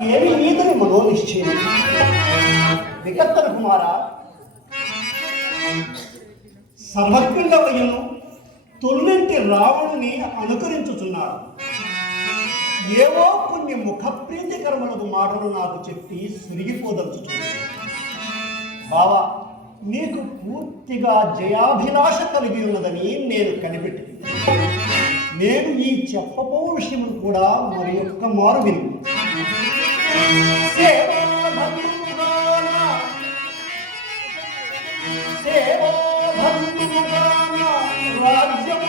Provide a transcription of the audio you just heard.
ఏమి ఈతని మనోనిశ్చయం వికత్తన కుమార సర్వజ్ఞంగా వయ్యను తొలింటి రావణుని అనుకరించుచున్నారు. ఏవో కొన్ని ముఖప్రీతికరములకు మాటలు నాకు చెప్పి సురిగిపోదలుచుచున్నాను. బావా, నీకు పూర్తిగా జయాభిలాష కలిగి ఉన్నదని నేను కనిపెట్టి నేను ఈ చెప్పబో విషయము కూడా మరి ఒక్క మారు విను. రాజ్యము